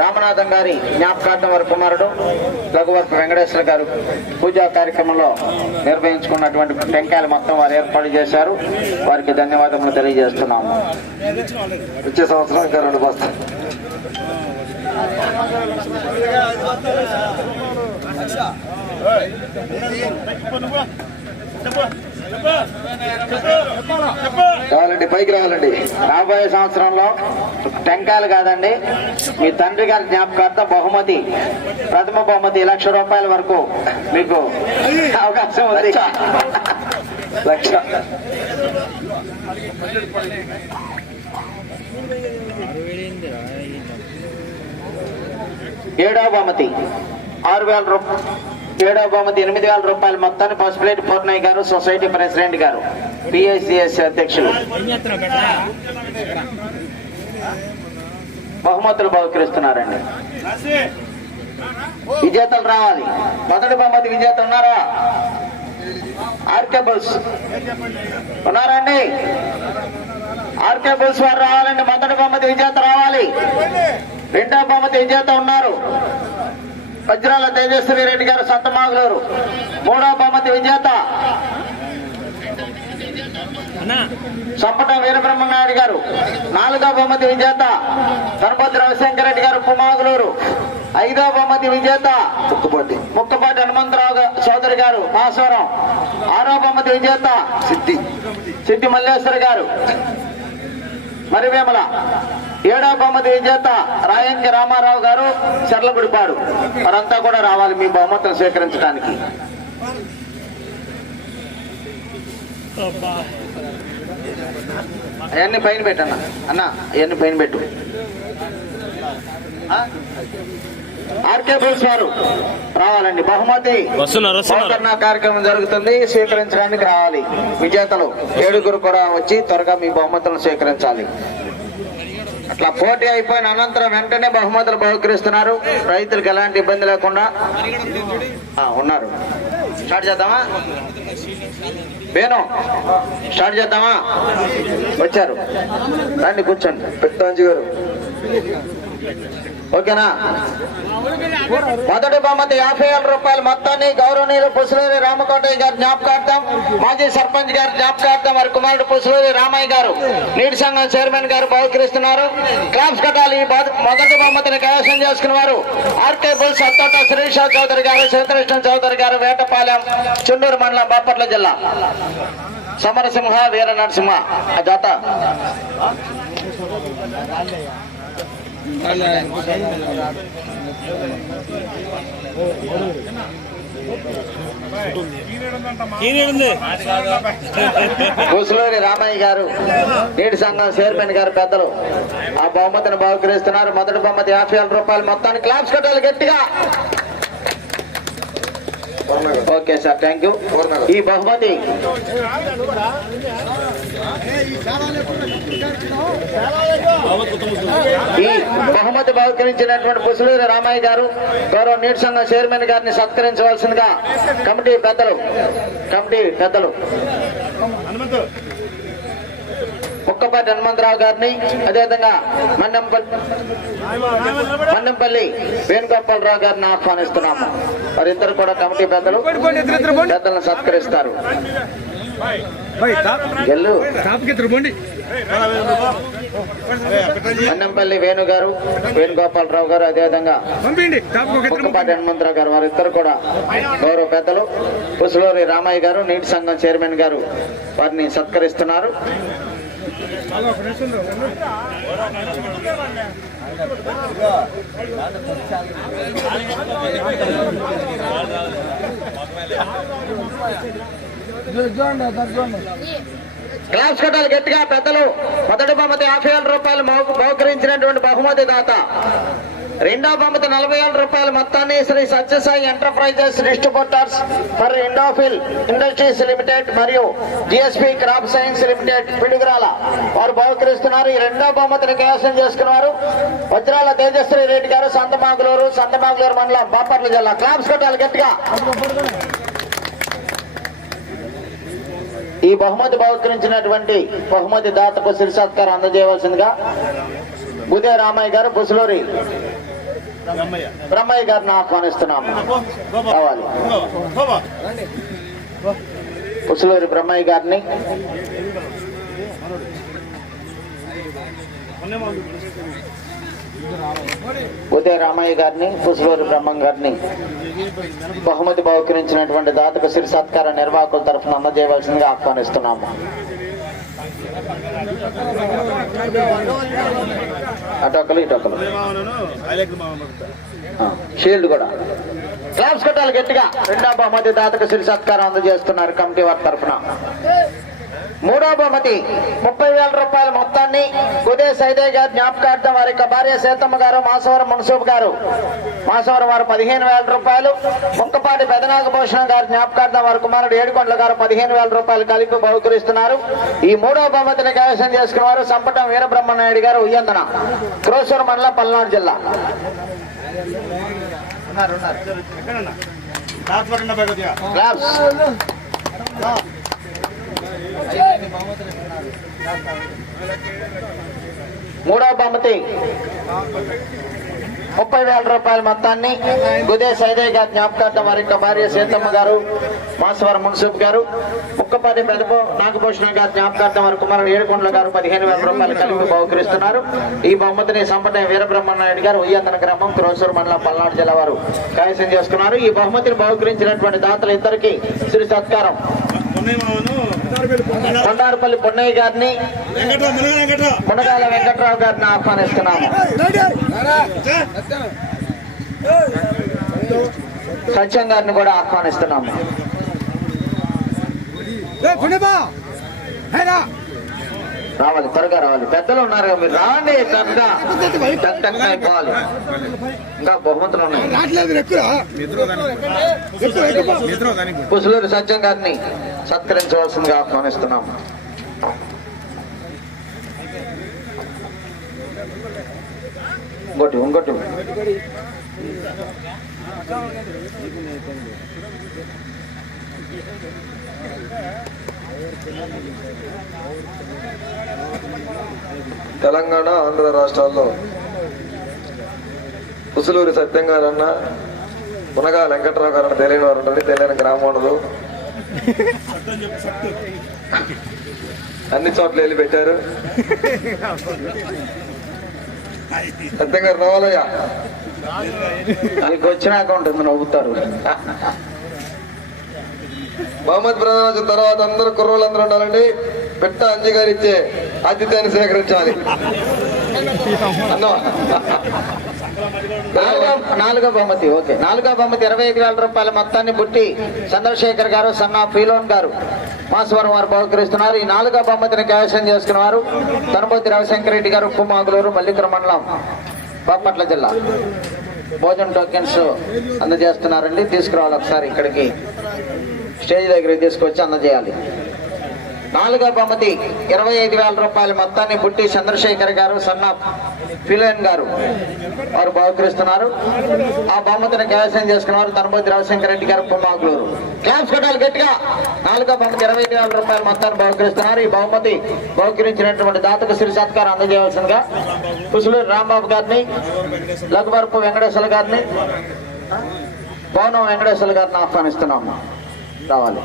రామనాథం గారి జ్ఞాపకార్థం వారి కుమారుడు లఘువర్పు వెంకటేశ్వర గారు పూజా కార్యక్రమంలో నిర్వహించుకున్నటువంటి టెంకాయలు మొత్తం వారు ఏర్పాటు చేశారు. వారికి ధన్యవాదములు తెలియజేస్తున్నాము. వచ్చే సంవత్సరం ఇంకా రెండు బస్తాలు. రావాలండి పైకి రావాలండి. రాబోయే సంవత్సరంలో టెంకాయలు కాదండి మీ తండ్రి గారి జ్ఞాపకార్థం బహుమతి ప్రథమ బహుమతి లక్ష రూపాయల వరకు మీకు అవకాశం ఉంది. లక్ష. ఏడవ బహుమతి ఆరు వేల రూపాయలు ఏడవ బహుమతి ఎనిమిది వేల రూపాయల మొత్తాన్ని పసుపులేటి పూర్ణయ్య గారు సొసైటీ ప్రెసిడెంట్ గారు పిఐసిఎస్ అధ్యక్షులు. బహుమతులు బహుకరిస్తున్నారండి. విజేతలు రావాలి. మొదటి బహుమతి విజేత ఉన్నారా? RK Bulls. ఉన్నారండి ఆర్కే బుల్స్ వారు రావాలండి. మొదటి బహుమతి విజేత రావాలి. రెండో బహుమతి విజేత ఉన్నారు. వజ్రాల తేజస్వరి రెడ్డి గారు సంతమాగులూరు మూడో బహుమతి విజేత. సంపట వీరబ్రహ్మనాయుడు గారు. నాలుగో బహుమతి విజేత. గణపతి రవిశంకర్ రెడ్డి గారు పుమాగులూరు. ఐదో బహుమతి విజేత. ముక్కుపోటీ. ముక్కపాటి హనుమంతరావు సోదరి గారు నాశ్వరం ఆరో బహుమతి విజేత. సిద్ధి. సిద్ధి మల్లేశ్వర గారు. మరివేమల ఏడో బహుమతి విజేత రాయంకి రామారావు గారు చెర్లగుడిపాడు వారంతా కూడా రావాలి మీ బహుమతులు స్వీకరించడానికి. అవన్నీ పైన పెట్టన్న. అన్న అవన్నీ పైన పెట్టు. ఆర్కే బుల్స్ వారు రావాలండి. బహుమతి కార్యక్రమం జరుగుతుంది. స్వీకరించడానికి రావాలి. విజేతలు ఏడుగురు కూడా వచ్చి త్వరగా మీ బహుమతులను స్వీకరించాలి. అట్లా పోటీ అయిపోయిన అనంతరం వెంటనే బహుమతులు బహుకరిస్తున్నారు. రైతులకు ఎలాంటి ఇబ్బంది లేకుండా. ఉన్నారు. స్టార్ట్ చేద్దామా? వేణు స్టార్ట్ చేద్దామా? వచ్చారు. రండి కూర్చోండి. పెద్దాంజీ గారు. ఓకేనా? మొదటి బహుమతి యాభై వేల రూపాయలు మొత్తాన్ని గౌరవనీయులు పుసులూరి రామకోటయ్య గారి జ్ఞాపకార్థం మాజీ సర్పంచ్ గారి జ్ఞాపకార్థం వారి కుమారుడు పుసులూరి రామయ్య గారు నీటి సంఘం చైర్మన్ గారు బహుకరిస్తున్నారు. క్లాప్స్ కట్టాలి ఈ మొదటి బహుమతిని కైవసం చేసుకున్న వారు ఆర్కే బుల్స్ అత్తోట శ్రీషా చౌదరి గారు శ్రీకృష్ణ చౌదరి గారు వేటపాలెం చుండూరు మండలం బాపట్ల జిల్లా. సమరసింహ వీర నరసింహ ఆ జాత. కూసులూరి రామయ్య గారు నీటి సంఘం చైర్మన్ గారు పెద్దలు. ఆ బహుమతిని బహుకరిస్తున్నారు. మొదటి బహుమతి యాభై వేల రూపాయలు. మొత్తాన్ని క్లాప్స్ కట్టాలి గట్టిగా. ఓకే సార్ థ్యాంక్ యూ ఈ బహుమతి ఈ బహుమతి బహుకరించినటువంటి పుసులూరి రామయ్య గారు గౌరవ నీటి సంఘం చైర్మన్ గారిని సత్కరించవలసిందిగా కమిటీ పెద్దలు కమిటీ పెద్దలు. ముక్కపాటి హనుమంతరావు గారిని అదేవిధంగా మండంపల్లి మండంపల్లి వేణుగోపాలరావు గారిని ఆహ్వానిస్తున్నాము. వారిద్దరు కూడా కమిటీ పెద్దలు పెద్దలను సత్కరిస్తారు. గెల్లు. మండంపల్లి వేణు గారు వేణుగోపాలరావు గారు అదేవిధంగా ముక్కపాటి హనుమంతరావు గారు వారిద్దరు కూడా. గౌరవ పెద్దలు పుసులూరి రామయ్య గారు నీటి సంఘం చైర్మన్ గారు వారిని సత్కరిస్తున్నారు. క్లాస్ కట్టాలి గట్టిగా పెద్దలు. మొదటి బహుమతి యాభై వేల రూపాయలు బహుకరించినటువంటి బహుమతి దాత. రెండో బహుమతి నలభై వేల రూపాయల మొత్తాన్ని Sri Satyasai enterprises distributors for Indofil industries limited మరియు GSP crop science limited Piduguralla. వారు బహుకరిస్తున్నారు. ఈ రెండో బహుమతిని కైవసం చేసుకున్నారు. వజ్రాల తేజశ్రీ రెడ్డి గారు సంతమాగులూరు సంతమాగులూరు మండలం బాపట్ల జిల్లా. క్లాప్స్ కట్టాలి గట్టిగా. ఈ బహుమతి బహుకరించినటువంటి బహుమతి దాతకు శిరి సత్కారం అందజేయవలసిందిగా ఉదయ రామయ్య గారు పుసులూరి బ్రహ్మయ్య గారిని ఆహ్వానిస్తున్నాము. కావాలి. పుసులూరి బ్రహ్మయ్య గారిని. ఉదయ రామయ్య గారిని పుసులూరి బ్రహ్మం గారిని బహుమతి బహుకరించినటువంటి దాతక సిరి సత్కార నిర్వాహకుల తరఫున అందజేయవలసిందిగా ఆహ్వానిస్తున్నాము. అటొకలు ఇటొకలు షీల్డ్ కూడా. క్లాప్స్ కొట్టాలి గట్టిగా. రెండో బహుమతి దాతక సిరి సత్కారం అందజేస్తున్నారు కమిటీ వారి తరఫున. మూడో బహుమతి ముప్పై వేల రూపాయల మొత్తాన్ని ఉదయ సైదయ్య గారి జ్ఞాపకార్థం వారి యొక్క భార్య సీతమ్మ గారు మాసవరం మున్సూబ్ గారు. మాసవరం వారు పదిహేను వేల రూపాయలు. ముక్కపాటి పెదనాగభూషణం గారి జ్ఞాపకార్థం వారి కుమారుడు ఏడుకొండల గారు పదిహేను వేల రూపాయలు కలిపి బహుకరిస్తున్నారు. ఈ మూడో బహుమతిని కైవసం చేసుకున్న వారు సంపటం వీరబ్రహ్మనాయుడు గారు. ఉయ్యందన క్రోసూరు మండలం పల్నాడు జిల్లా. క్లాప్స్ మూడవ బహుమతి. ముప్పై వేల రూపాయల మొత్తాన్ని గుదే సైదయ్య గారి జ్ఞాపకార్థం వారి యొక్క భార్య సీతమ్మ గారు మాసవరం మున్సిప్ గారు ముక్కపాటి పెదపు నాగభూషణ గారి జ్ఞాపకార్థం వారి కుమారుడు ఏడుకొండల గారు పదిహేను వేల రూపాయలు కలిపి బహుకరిస్తున్నారు. ఈ బహుమతిని సంపట వీరబ్రహ్మనాయుడు గారు ఉయ్యందన గ్రామం క్రోసూరు మండలం పల్నాడు జిల్లా వారు కైసం చేసుకున్నారు. ఈ బహుమతిని బహుకరించినటువంటి దాతలు ఇద్దరికి శ్రీ సత్కారం. కొండారపల్లి పొన్నయ్య గారిని. మునగాల వెంకట్రావు గారిని ఆహ్వానిస్తున్నాము. సత్యం గారిని కూడా ఆహ్వానిస్తున్నాము. రావాలి త్వరగా రావాలి. పెద్దలు ఉన్నారు కదా, మీరు రావండి అయిపోవాలి ఇంకా బహుమతులు ఉన్నాయి. పుసులూరి సత్యం గారిని సత్కరించవలసిందిగా ఆహ్వానిస్తున్నాం. ఇంకోటి ఇంకోటి. తెలంగాణ ఆంధ్ర రాష్ట్రాల్లో ఉసులూరి సత్యం గారన్న మునగా వెంకట్రావు గారన్న తెలియని వారు ఉంటుంది తెలియని గ్రామం ఉండదు. అన్ని చోట్ల వెళ్ళి పెట్టారు. సత్యం గారు రావాలయ్యా మీకు వచ్చినాక ఉంటుంది నవ్వుతారు. మహమ్మద్ ప్రధాన తర్వాత అందరూ కుర్రోళ్ళందరూ ఉండాలండి. పెట్ట అంజి గారు ఇచ్చే ఆతిథ్యాన్ని సేకరించాలి నాలుగో బహుమతి ఓకే. నాలుగో బహుమతి ఇరవై ఐదు వేల రూపాయల మొత్తాన్ని బుట్టి చంద్రశేఖర్ గారు సన్నా ఫీలోన్ గారు మాసవరం వారు బహుకరిస్తున్నారు. ఈ నాలుగో బహుమతిని కైవసం చేసుకున్నారు తనపతి రవిశంకర్ రెడ్డి గారు ఉప్పుమాగులూరు మల్లికర మండలం బాపట్ల జిల్లా. భోజనం టోకెన్స్ అందజేస్తున్నారండి. తీసుకురావాలి ఒకసారి ఇక్కడికి. స్టేజ్ దగ్గరికి తీసుకొచ్చి అందజేయాలి. నాలుగో బహుమతి ఇరవై ఐదు వేల రూపాయల మొత్తాన్ని బుట్టి చంద్రశేఖర్ గారు సన్న ఫిలోయన్ గారు వారు బహుకరిస్తున్నారు. ఆ బహుమతిని కైవసం చేసుకున్నారు తనబోతి రవిశంకర్ రెడ్డి గారు పుమ్మాకులూరు క్లాప్స్ కొట్టాలి గట్టిగా. నాలుగో బహుమతి ఇరవై ఐదు వేల రూపాయల మొత్తాన్ని బహుకరిస్తున్నారు. ఈ బహుమతి బహుకరించినటువంటి దాతకు శ్రీ సత్కారం అందజేయవలసిందిగా కుసులూరు రాంబాబు గారిని లఘువరపు వెంకటేశ్వర గారిని భవనం వెంకటేశ్వర గారిని ఆహ్వానిస్తున్నాము రావాలి.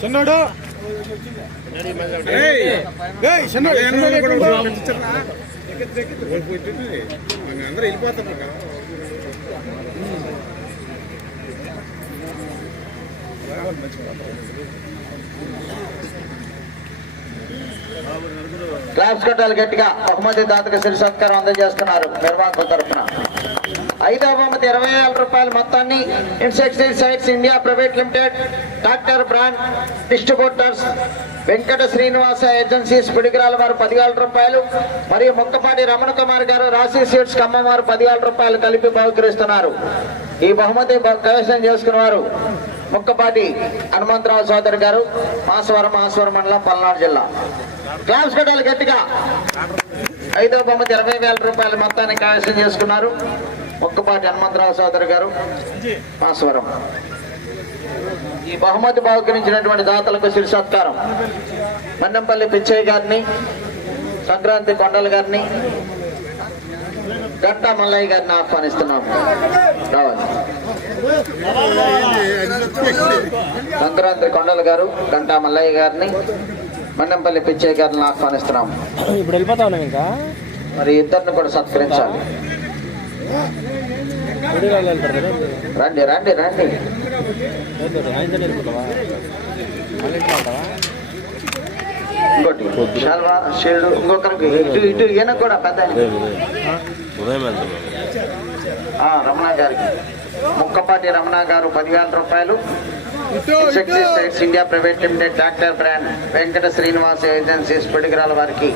చిన్నోడు. అందరూ వెళ్ళిపోతాం క్లాప్స్ కొట్టాలి గట్టిగా. బహుమతి దాతకు సిరి సత్కారం అందజేస్తున్నారు నిర్వాహకుల తరఫున. ఐదవ బహుమతి ఇరవై వేల రూపాయల మొత్తాన్ని insecticides India private limited doctor brand distributors Venkata Srinivasa agencies Piduguralla వారు పదివేల రూపాయలు మరియు ముక్కపాటి రమణ కుమార్ గారు రాశి సీట్స్ ఖమ్మం వారు పదివేల రూపాయలు కలిపి బహుకరిస్తున్నారు. ఈ బహుమతి కైవసం చేసుకున్న వారు ముక్కపాటి హనుమంతరావు సోదరి గారు మాసవరం మాసవరం మండలం పల్నాడు జిల్లా. క్లాప్స్ కొట్టాలి గట్టిగా. ఐదో బహుమతి ఇరవై వేల రూపాయల మొత్తాన్ని కైవసం చేసుకున్నారు. ఒక్కపాటి హనుమంతరావు సోదరి గారు మాసవరం ఈ బహుమతి బహుకరించినటువంటి దాతలకు శిరి సత్కారం మన్నంపల్లి పిచ్చయ్య గారిని సంక్రాంతి కొండల గారిని గంటా మల్లయ్య గారిని ఆహ్వానిస్తున్నాం. రావాలి. సంక్రాంతి కొండల గారు గంటా మల్లయ్య గారిని మన్నంపల్లి పిచ్చయ్య గారిని ఆహ్వానిస్తున్నాం. ఇప్పుడు వెళ్ళిపోతా ఉన్నాం ఇంకా? మరి ఇద్దరిని కూడా సత్కరించాలి. రండి రండి రండి. ఇంకోటి ఇంకొకరికి ఇటు ఇటు ఈయన కూడా పెద్ద రమణ గారికి. ముక్కపాటి రమణ గారు పదివేల రూపాయలు. Shakti states India private limited tractor brand Venkata Srinivasa agencies Piduguralla వారికి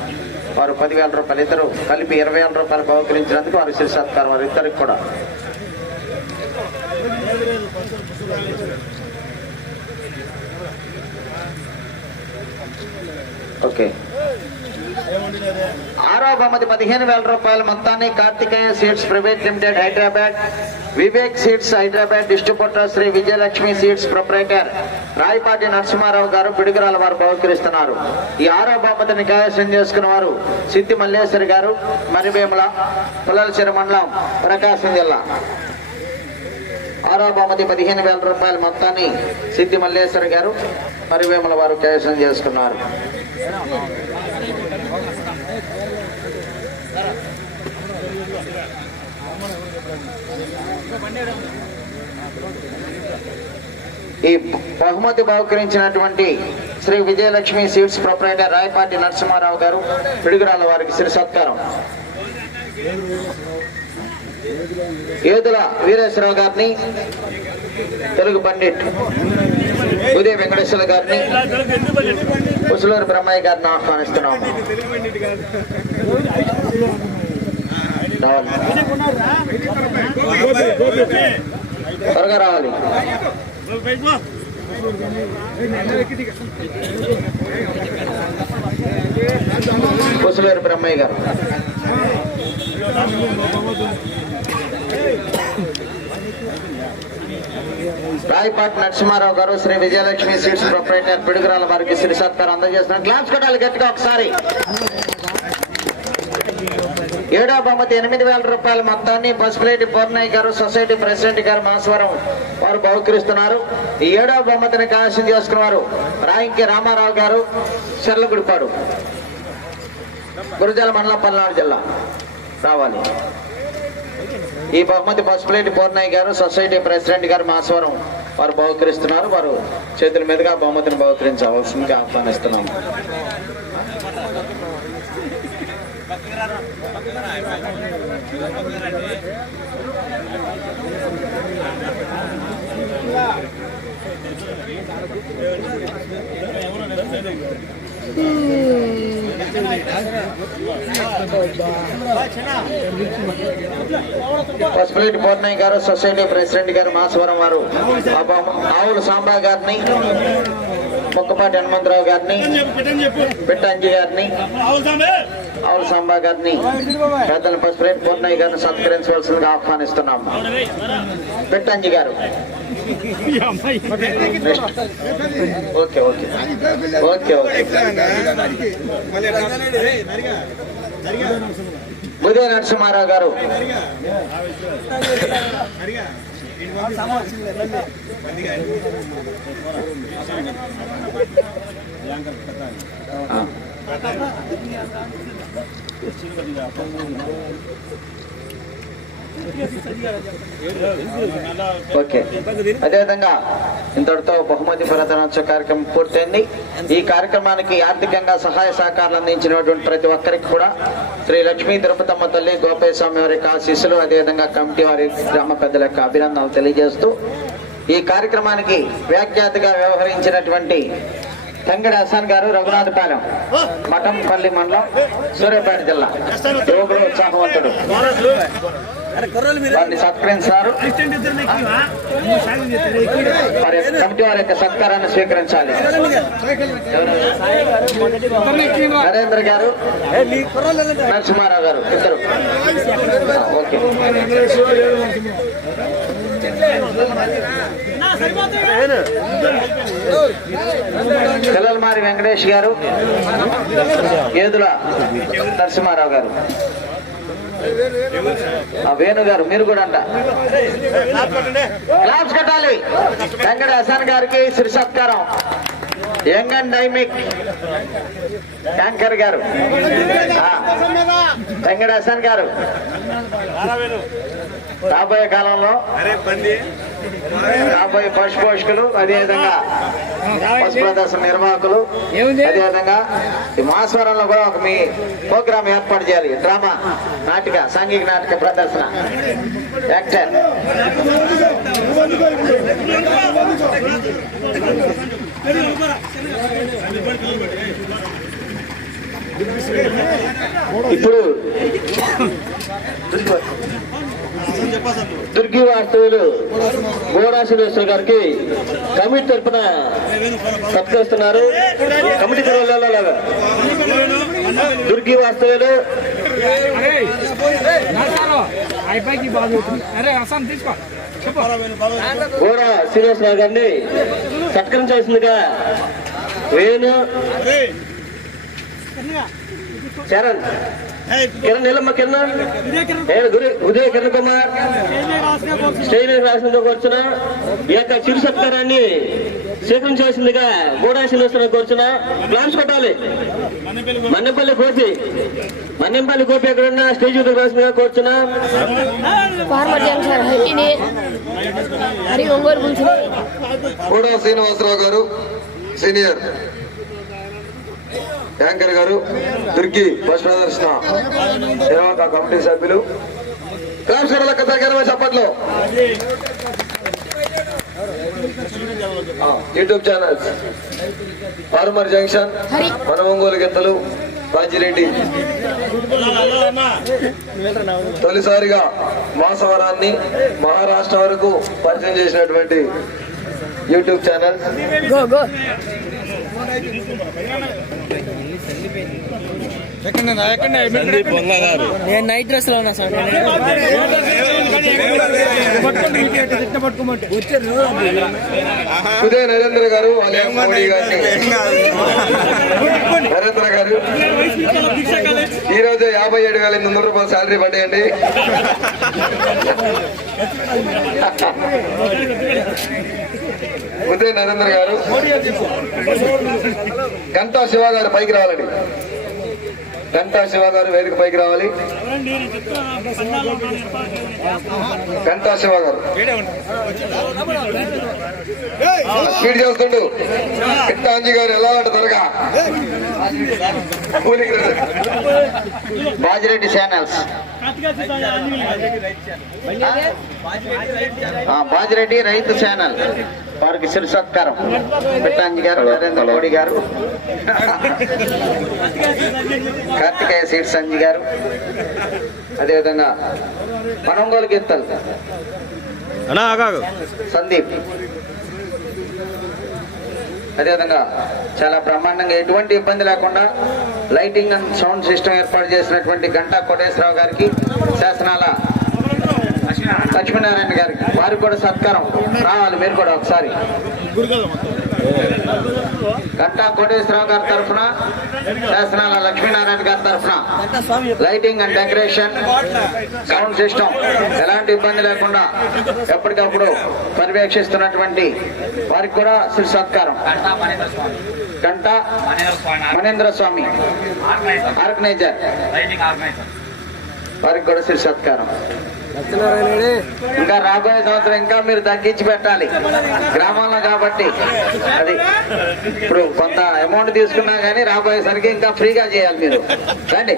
వారు పదివేల రూపాయలు ఇద్దరు కలిపి ఇరవై వేల రూపాయలు బహుకరించినందుకు వారు శిర్ సత్కారం వారు ఇద్దరికి కూడా. ఓకే ఆరో బహుమతి పదిహేను వేల రూపాయల మొత్తాన్ని Karthikeya seeds private limited Hyderabad Vivek seeds Hyderabad distributor Sri Vijayalakshmi seeds proprietor Rayapati Narasimharao గారు పిడుగురాల వారు బహుకరిస్తున్నారు. ఈ ఆరో బహుమతిని కైవసం చేసుకున్న వారు సిద్ధి మల్లేశ్వరి గారు మరివేముల పుల్లలచెరు మండలం ప్రకాశం జిల్లా. ఆరో బహుమతి పదిహేను వేల రూపాయల మొత్తాన్ని సిద్ధి మల్లేశ్వరి గారు మరివేముల వారు కైవసం చేసుకున్నారు. ఈ బహుమతి బహుకరించినటువంటి శ్రీ విజయలక్ష్మి సీడ్స్ ప్రొపరేటర్ రాయపాటి నరసింహారావు గారు పిడుగురాల వారికి శ్రీ సత్కారం. ఏదుల వీరేశ్వరరావు గారిని తెలుగు పండిట్ ఉదయ వెంకటేశ్వర గారిని ముసలూరు బ్రహ్మయ్య గారిని ఆహ్వానిస్తున్నాము త్వరగా రావాలి. ముసలూరు బ్రహ్మయ్య గారు. రాయపాటి నరసింహారావు గారు శ్రీ విజయలక్ష్మి సీట్స్ ప్రొపరేటర్ పిడుగురాల వారికి శ్రీ సత్కారం అందజేస్తున్నారు. క్లాప్స్ కొట్టాలి గట్టిగా ఒకసారి. ఏడో బహుమతి ఎనిమిది వేల రూపాయల మొత్తాన్ని పసుపులేటి పూర్ణయ్య గారు సొసైటీ ప్రెసిడెంట్ గారు మాస్వరం వారు బహుకరిస్తున్నారు. ఈ ఏడో బహుమతిని కైవసం చేసుకున్నారు రాయింకి రామారావు గారు చెర్లగుడిపాడు గురుజల మండలం పల్నాడు జిల్లా. రావాలి. ఈ బహుమతి పసుపులేటి పూర్ణయ్య గారు సొసైటీ ప్రెసిడెంట్ గారు మాసవరం వారు బహుకరిస్తున్నారు. వారు చేతుల మీదుగా బహుమతిని బహుకరించవలసిందిగా ఆహ్వానిస్తున్నాము. పసుపులేటి పూర్ణయ్య గారు సొసైటీ ప్రెసిడెంట్ గారు మాసవరం వారు ఆ బహు- ఆవుల సాంబా గారిని మొక్కపాటి హనుమంతరావు గారిని పిట్టంజి గారిని ఆవుల సాంబా గారిని పెద్దల పసుపులేటి పూర్ణయ్య గారిని సత్కరించవలసిందిగా ఆహ్వానిస్తున్నాం. పిట్టంజి గారు okay okay okay Udaya Narasimharao గారు ఆ. ఓకే. అదేవిధంగా ఇంతటితో బహుమతి ప్రధానోత్సవ కార్యక్రమం పూర్తయింది. ఈ కార్యక్రమానికి ఆర్థికంగా సహాయ సహకారాలు అందించినటువంటి ప్రతి ఒక్కరికి కూడా శ్రీ లక్ష్మీ తిరుపతమ్మ తల్లి గోపయ్య స్వామి వారి ఆశీస్సులు అదేవిధంగా కమిటీ వారి గ్రామ పెద్దల యొక్క అభినందనలు తెలియజేస్తూ ఈ కార్యక్రమానికి వ్యాఖ్యాతగా వ్యవహరించినటువంటి తంగడి హసాన్ గారు రఘునాథపాలెం మఠంపల్లి మండలం సూర్యాపేట జిల్లా. యువకుడు ఉత్సాహవంతుడు. వారిని సత్కరించారు వారి కమిటీ వారి యొక్క సత్కారాన్ని స్వీకరించాలి. నరేంద్ర గారు నరసింహారావు గారు ఇద్దరు. ఓకే. పిల్లలమారి వెంకటేష్ గారు ఏదుల నరసింహారావు గారు. వేణు గారు మీరు కూడా అంట. క్లాప్స్ కట్టాలి. వెంకట హసన్ గారికి శ్రీ సత్కారం యంగ్ అండ్ డైమిక్ యాంకర్ గారు. వెంకట హసన్ గారు. రాబోయే కాలంలో రాబోయే పశు పోషకులు అదేవిధంగా పశు ప్రదర్శన నిర్వాహకులు అదేవిధంగా ఈ మాస్వరంలో కూడా ఒక మీ ప్రోగ్రామ్ ఏర్పాటు చేయాలి. డ్రామా నాటిక సాంఘిక నాటక ప్రదర్శన. యాక్టర్. ఇప్పుడు దుర్గి వాస్తవులు గోడాశ్వరేశ్వర గారికి కమిటీ తరపున సత్కరిస్తున్నారు. కమిటీ తరఫున దుర్గి వాస్తవులు గోడ శ్రీనివాసరావు గారిని సత్కరించాల్సిందిగా వేణు చరణ్ కిరణ్ నిలమ్మ కిరణ్? నేను ఉదయ కిరణ్ కుమార్? స్టైల్ రాసిన కూర్చున్న ఈ యొక్క చిరు సత్కారాన్ని స్వీకరించాల్సిందిగా గోడా కూర్చున్న ప్లాన్స్ కొట్టాలి. మన్నెపల్లి గోపి మన్నెంపల్లి గోపి ఎక్కడున్నా స్టేజ్ మీద రాసిందిగా కూర్చున్న ఫార్మర్ కూడా శ్రీనివాసరావు గారు సీనియర్. యాంకర్ గారు దుర్గి బస్ ప్రదర్శన కమిటీ సభ్యులు. చప్పట్లో. YouTube channels. పారుమర్ జంక్షన్. మన ఒంగోలు గింతలు రాజిరెడ్డి. తొలిసారిగా మాసవరాన్ని మహారాష్ట్ర వరకు పరిచయం చేసినటువంటి యూట్యూబ్ ఛానల్. నేను నైట్ డ్రెస్లో ఉన్నా సార్. ఉదయ నరేంద్ర గారు అలియా మోడీ గారిని నరేంద్ర గారు ఈ రోజు యాభై ఏడు వేల ఎనిమిది వందల రూపాయలు శాలరీ పడ్డాయండి ఉదయ నరేంద్ర గారు గంటా శివ గారు పైకి రావాలండి. గంటా శివ గారు వేదిక పైకి రావాలి. గంటా శివ గారు స్పీడ్ చేస్తుండు. కిట్టాంజీ గారు ఎలా ఉంటుంది త్వరగా. బాజిరెడ్డి ఛానల్స్ ఆ, బాజిరెడ్డి రైతు ఛానల్ వారికి శిరు సత్కారం. పిట్టాంజి గారు నరేంద్ర మోడీ గారు. కార్తికేయ సీట్ గారు. అదేవిధంగా పనంగోలు గీతలు సందీప్. అదేవిధంగా చాలా బ్రహ్మాండంగా ఎటువంటి ఇబ్బంది లేకుండా లైటింగ్ అండ్ సౌండ్ సిస్టమ్ ఏర్పాటు చేసినటువంటి గంటా కోటేశ్వరరావు గారికి శాసనాల లక్ష్మీనారాయణ గారికి. వారికి కూడా సత్కారం. రావాలి మీరు కూడా ఒకసారి. గట్టా కోటేశ్వరరావు గారి తరఫున శాసనాల లక్ష్మీనారాయణ గారి తరఫున. Lighting and decoration sound system ఎలాంటి ఇబ్బంది లేకుండా ఎప్పటికప్పుడు పర్యవేక్షిస్తున్నటువంటి వారికి కూడా శ్రీ సత్కారం. గంట మహేంద్ర స్వామి. ఆర్గనైజర్. వారికి కూడా శ్రీ సత్కారం. ఇంకా రాబోయే సంవత్సరం ఇంకా మీరు తగ్గించి పెట్టాలి. గ్రామంలో కాబట్టి. అది ఇప్పుడు కొంత అమౌంట్ తీసుకున్నా కానీ రాబోయేసరికి ఇంకా ఫ్రీగా చేయాలి మీరు. రండి.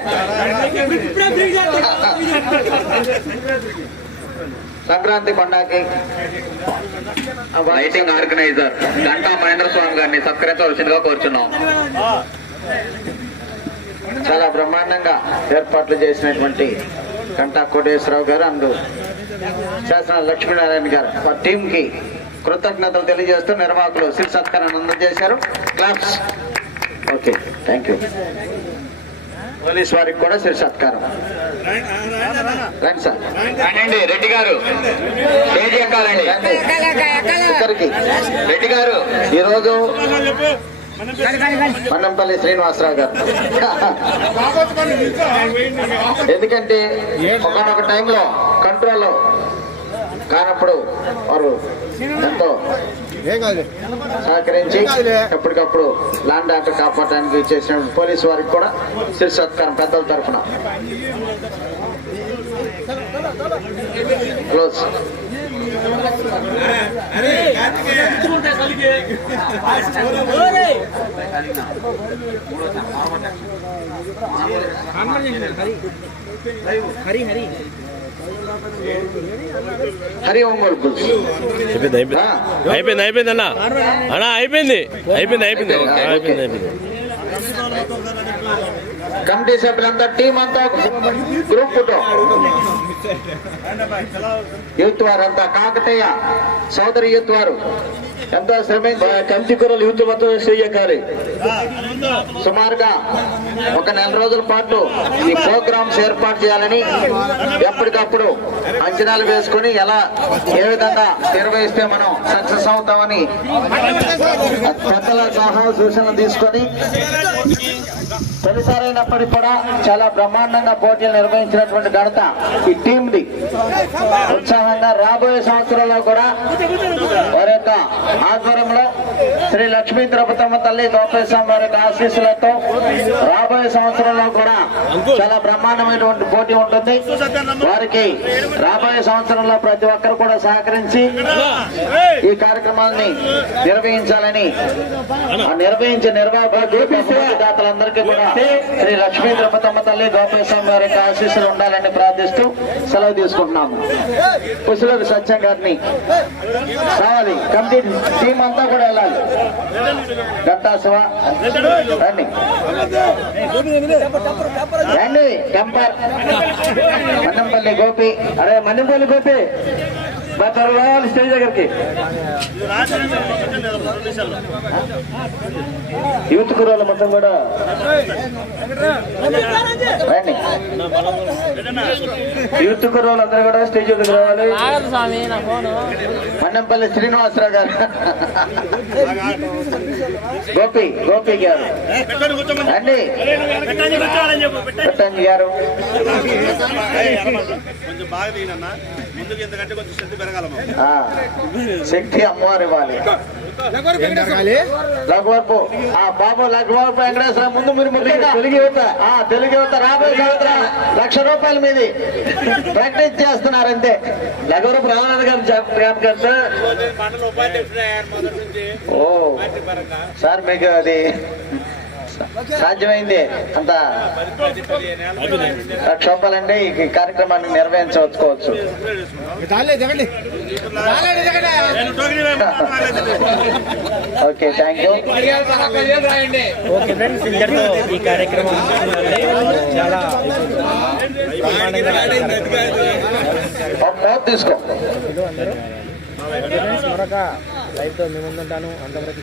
సంక్రాంతి పండగకి. లైటింగ్ ఆర్గనైజర్ గంటా మహేంద్ర స్వామి గారిని సత్కరించవలసిందిగా కోరుచున్నాం. చాలా బ్రహ్మాండంగా ఏర్పాట్లు చేసినటువంటి గంటా కోటేశ్వరరావు గారు అందు శాసన లక్ష్మీనారాయణ గారు. మా టీం కి కృతజ్ఞతలు తెలియజేస్తూ నిర్వాహకులు శిర్ సత్కారాన్ని అందజేశారు. Claps okay thank you police వారికి కూడా శిర సత్కారం. రండి సార్. రండి రెడ్డి గారు. స్టేజ్ ఎక్కాలండి. ఇక్కడికి రెడ్డి గారు. ఈరోజు మన్నంపల్లి శ్రీనివాసరావు గారు. ఎందుకంటే ఒకనొక టైంలో కంట్రోల్ కానప్పుడు వారు ఎంతో సహకరించి ఎప్పటికప్పుడు లాండ్ ఆర్డర్ కాపాడడానికి చేసిన పోలీసు వారికి కూడా శిర సత్కారం పెద్దల తరఫున. క్లోజ్ హరి హరి అయిపోయింది అయిపోయింది అయిపోయింది అయిపోయింది అన్న అన్న అయిపోయింది అయిపోయింది అయిపోయింది అయిపోయింది అయిపోయింది కమిటీ సభ్యులంతా టీం అంతా గ్రూప్ ఫోటో యూత్ అంతా కాకతీయ సోదరి యూత్ వారు. ఎంతో శ్రమించి కంచి కూరలు యూత్ మొత్తం చేయకాలి సుమారుగా ఒక నెల రోజుల పాటు ఈ ప్రోగ్రామ్స్ ఏర్పాటు చేయాలని ఎప్పటికప్పుడు అంచనాలు వేసుకొని ఎలా ఏ విధంగా నిర్వహిస్తే మనం సక్సెస్ అవుతామని పెద్దల సహా సూచనలు తీసుకొని తొలిసారైనప్పటికీ కూడా చాలా బ్రహ్మాండంగా పోటీలు నిర్వహించినటువంటి ఘనత ఈ టీంది ఉత్సాహంగా రాబోయే సంవత్సరంలో కూడా వారి యొక్క ఆధ్వర్యంలో శ్రీ లక్ష్మీ తిరుపతమ్మ తల్లి గోపేశ్వరం వారి ఆశీస్సులతో రాబోయే సంవత్సరంలో కూడా చాలా బ్రహ్మాండమైనటువంటి పోటీ ఉంటుంది. వారికి రాబోయే సంవత్సరంలో ప్రతి ఒక్కరు కూడా సహకరించి ఈ కార్యక్రమాన్ని నిర్వహించాలని నిర్వహించే నిర్వాహకులందరికీ కూడా శ్రీ లక్ష్మీ తిరుపతమ్మ తల్లి గోపేశ్వరం వారి యొక్క ఆశీస్సులు ఉండాలని ప్రార్థిస్తూ సెలవు తీసుకుంటున్నాము. కుశలూరు సత్యం గారిని రావాలి టీం అంతా కూడా వెళ్ళాలి. గంటా రండి. రండి టెంపర్. మన్నంపల్లి గోపి అరే మన్నంపల్లి గోపి. మా తర్వాత స్టేజ్ దగ్గరికి యూత్ కుర్రోళ్ళు మొత్తం కూడా రండి యూత్ కుర్రోళ్ళు అందరూ కూడా స్టేజ్ దగ్గర రావాలి మన్నంపల్లి శ్రీనివాసరావు గారు గోపి గోపి గారు రండి పెట్టండి గారు కొంచెం బాగా శక్తి అమ్మవారు ఇవ్వాలి. లఘువర్పు ఆ బాబు లఘువర్పు వెంకటేశ్వర ముందు మీరు ముఖ్యంగా తెలుగు యువత ఆ తెలుగు యువత రాబోయే సంవత్సరం లక్ష రూపాయల మీది ప్రాక్టీస్ చేస్తున్నారు అంతే లఘువర్పు రామనాథ్ గారు జ్ఞాపకం సార్ మండల ఉపాధ్యక్షుడు అయ్యారు మొదటి నుంచి. ఓ సార్ మీకు అది సాధ్యమైంది. అంత లక్ష రూపాయలంటే ఈ కార్యక్రమాన్ని నిర్వహించవచ్చుకోవచ్చు okay thank you. Okay friends ఇంతటితో ఈ కార్యక్రమం చాలా తీసుకో. మరొక లైవ్తో మేము ముందుంటాను అంతవరకు